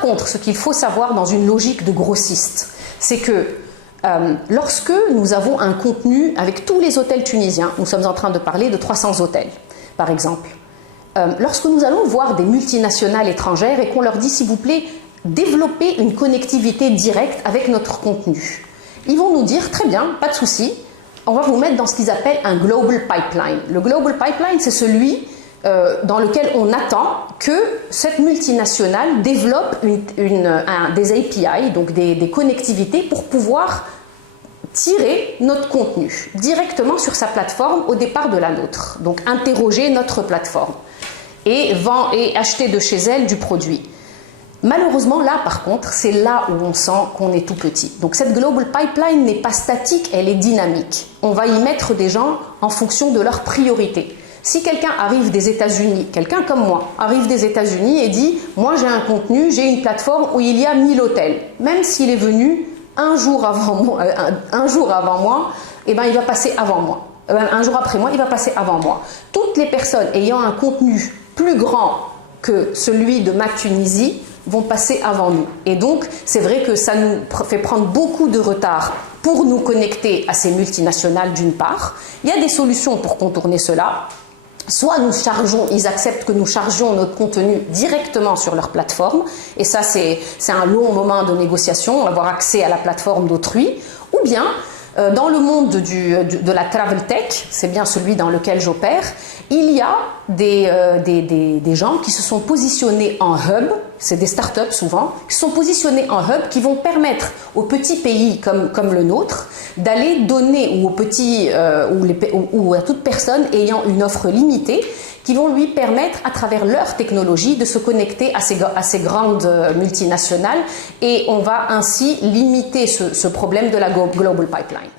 Par contre, ce qu'il faut savoir dans une logique de grossiste, c'est que lorsque nous avons un contenu avec tous les hôtels tunisiens, nous sommes en train de parler de 300 hôtels, par exemple, lorsque nous allons voir des multinationales étrangères et qu'on leur dit, s'il vous plaît, développez une connectivité directe avec notre contenu, ils vont nous dire, très bien, pas de souci, on va vous mettre dans ce qu'ils appellent un global pipeline. Le global pipeline, c'est celui dans lequel on attend que cette multinationale développe des API, donc des connectivités pour pouvoir tirer notre contenu directement sur sa plateforme au départ de la nôtre. Donc interroger notre plateforme et acheter de chez elle du produit. Malheureusement, là, par contre, c'est là où on sent qu'on est tout petit. Donc cette global pipeline n'est pas statique, elle est dynamique. On va y mettre des gens en fonction de leurs priorités. Si quelqu'un arrive des États-Unis, quelqu'un comme moi, arrive des États-Unis et dit « Moi, j'ai un contenu, j'ai une plateforme où il y a 1000 hôtels. » Même s'il est venu un jour avant moi, eh ben, il va passer avant moi. Un jour après moi, il va passer avant moi. Toutes les personnes ayant un contenu plus grand que celui de ma Tunisie vont passer avant nous. Et donc, c'est vrai que ça nous fait prendre beaucoup de retard pour nous connecter à ces multinationales d'une part. Il y a des solutions pour contourner cela. Soit nous chargeons, ils acceptent que nous chargeons notre contenu directement sur leur plateforme, et ça c'est un long moment de négociation, avoir accès à la plateforme d'autrui, ou bien dans le monde de la travel tech, c'est bien celui dans lequel j'opère, il y a des gens qui se sont positionnés en hub, c'est des startups souvent, qui sont positionnés en hub qui vont permettre aux petits pays comme le nôtre d'aller donner, ou aux petits ou à toute personne ayant une offre limitée, qui vont lui permettre à travers leur technologie de se connecter à ces grandes multinationales, et on va ainsi limiter ce problème de la global pipeline.